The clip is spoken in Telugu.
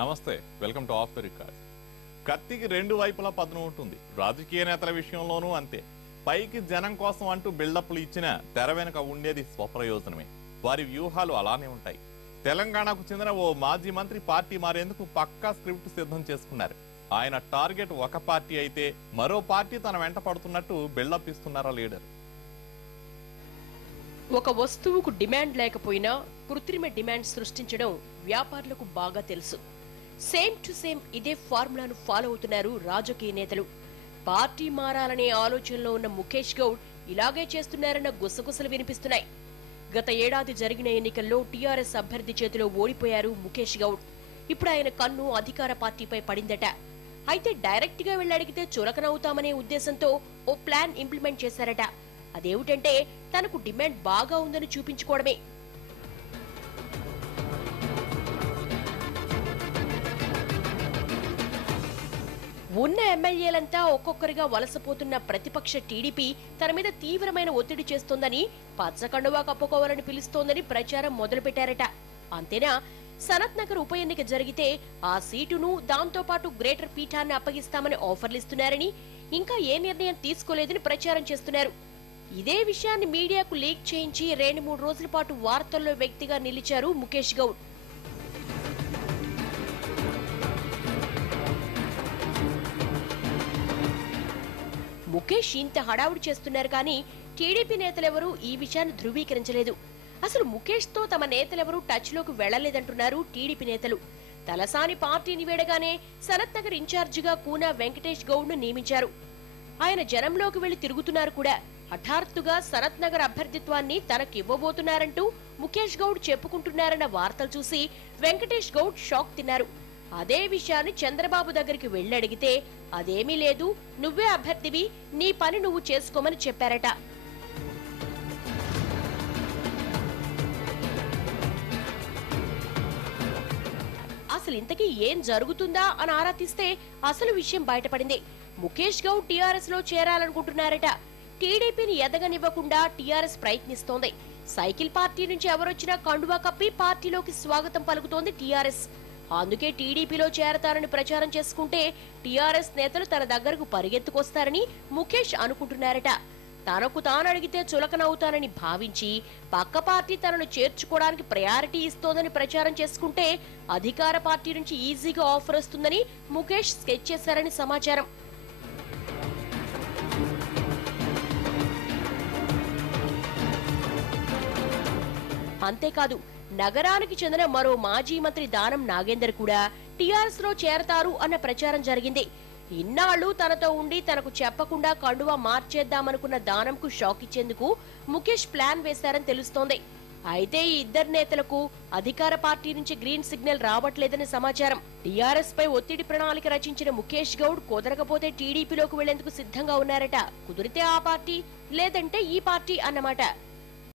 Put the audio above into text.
నమస్తే, welcome to of the record. కత్తికి రెండు వైపులా పదును ఉంటుంది. రాజకీయ నేతల విషయంలోనూ అంతే. పైకి జనం కోసం అంటూ బిల్డప్లు ఇచ్చిన తెర వెనుక ఉండేది స్వప్రయోజనమే. వారి వ్యూహాలు అలానే ఉంటాయి. తెలంగాణకు చెందిన ఓ మాజీ మంత్రి పార్టీ మారేందుకు పక్కా స్క్రిప్ట్ సిద్ధం చేసుకున్నారు. ఆయన టార్గెట్ ఒక పార్టీ అయితే మరో పార్టీ తన వెంట పడుతున్నట్టు బిల్డప్ ఇస్తున్నారా లీడర్. ఒక వస్తువుకు డిమాండ్ లేకపోయినా కృత్రిమ డిమాండ్ సృష్టించడం వ్యాపారులకు బాగా తెలుసు. సేమ్ టు సేమ్ ఇదే ఫార్ములాను ఫాలో అవుతున్నారు రాజకీయ నేతలు. పార్టీ మారాలనే ఆలోచనలో ఉన్న ముఖేష్ గౌడ్ ఇలాగే చేస్తున్నారన్న గుసగుసలు వినిపిస్తున్నాయి. గత ఏడాది జరిగిన ఎన్నికల్లో టీఆర్ఎస్ అభ్యర్థి చేతిలో ఓడిపోయారు ముఖేష్ గౌడ్. ఇప్పుడు ఆయన కన్ను అధికార పార్టీపై పడిందట. అయితే డైరెక్ట్ గా వెళ్లడిగితే చులకనవుతామనే ఉద్దేశంతో ఓ ప్లాన్ ఇంప్లిమెంట్ చేశారట. అదేమిటంటే తనకు డిమాండ్ బాగా ఉందని చూపించుకోవడమే. ఉన్న ఎమ్మెల్యేలంతా ఒక్కొక్కరిగా వలసపోతున్న ప్రతిపక్ష టీడీపీ తన మీద తీవ్రమైన ఒత్తిడి చేస్తోందని, పచ్చకండువా కప్పుకోవాలని పిలుస్తోందని ప్రచారం మొదలుపెట్టారట. అంతేనా, సనత్ నగర్ ఉప ఎన్నిక జరిగితే ఆ సీటును దాంతో పాటు గ్రేటర్ పీఠాన్ని అప్పగిస్తామని ఆఫర్లిస్తున్నారని, ఇంకా ఏ నిర్ణయం తీసుకోలేదని ప్రచారం చేస్తున్నారు. ఇదే విషయాన్ని మీడియాకు లీక్ చేయించి 2-3 రోజుల పాటు వార్తల్లో వ్యక్తిగా నిలిచారు ముఖేష్ గౌడ్. ముఖేష్ ఇంత హడావుడి చేస్తున్నారు కానీ టీడీపీ నేతలెవరూ ఈ విషయాన్ని ధృవీకరించలేదు. అసలు ముఖేష్ తో తమ నేతలెవరూ టచ్ లోకి వెళ్లలేదంటున్నారు టీడీపీ నేతలు. తలసాని పార్టీని వేడగానే సనత్ నగర్ ఇన్ఛార్జిగా కూనా వెంకటేష్ గౌడ్ ను నియమించారు. ఆయన జనంలోకి వెళ్లి తిరుగుతున్నారు కూడా. హఠాత్తుగా సనత్ నగర్ అభ్యర్థిత్వాన్ని తనకివ్వబోతున్నారంటూ ముఖేష్ గౌడ్ చెప్పుకుంటున్నారన్న వార్తలు చూసి వెంకటేష్ గౌడ్ షాక్ తిన్నారు. అదే విషయాన్ని చంద్రబాబు దగ్గరికి వెళ్లడిగితే అదేమీ లేదు, నువ్వే అభ్యర్థివి, నీ పని నువ్వు చేసుకోమని చెప్పారట. అసలు ఇంతకీ ఏం జరుగుతుందా అని ఆరా తీస్తే అసలు విషయం బయటపడింది. ముఖేష్ గౌడ్ టీఆర్ఎస్ లో చేరాలనుకుంటున్నారట. టీడీపీని ఎదగనివ్వకుండా టీఆర్ఎస్ ప్రయత్నిస్తోంది. సైకిల్ పార్టీ నుంచి ఎవరొచ్చినా కండువా కప్పి పార్టీలోకి స్వాగతం పలుకుతోంది టీఆర్ఎస్. అందుకే టీడీపీలో చేరతారని ప్రచారం చేసుకుంటే టీఆర్ఎస్ నేతలు తన దగ్గరకు పరిగెత్తుకొస్తారని ముఖేష్ అనుకుంటున్నారట. తనకు తాను అడిగితే చులకనవుతానని భావించి పక్క పార్టీ తనను చేర్చుకోవడానికి ప్రయారిటీ ఇస్తోందని ప్రచారం చేసుకుంటే అధికార పార్టీ నుంచి ఈజీగా ఆఫర్ వస్తుందని ముఖేష్ స్కెచ్ చేశారని సమాచారం. అంతేకాదు, నగరానికి చెందిన మరో మాజీ మంత్రి దానం నాగేందర్ కూడా టీఆర్ఎస్ లో చేరతారు అన్న ప్రచారం జరిగింది. ఇన్నాళ్లు తనతో ఉండి తనకు చెప్పకుండా కండువా మార్చేద్దామనుకున్న దానంకు షాక్ ఇచ్చేందుకు ముఖేష్ ప్లాన్ వేశారని తెలుస్తోంది. అయితే ఈ ఇద్దరు నేతలకు అధికార పార్టీ నుంచి గ్రీన్ సిగ్నల్ రావట్లేదని సమాచారం. టీఆర్ఎస్ పై ఒత్తిడి ప్రణాళిక రచించిన ముఖేష్ గౌడ్ కుదరకపోతే టీడీపీలోకి వెళ్లేందుకు సిద్ధంగా ఉన్నారట. కుదిరితే ఆ పార్టీ, లేదంటే ఈ పార్టీ అన్నమాట.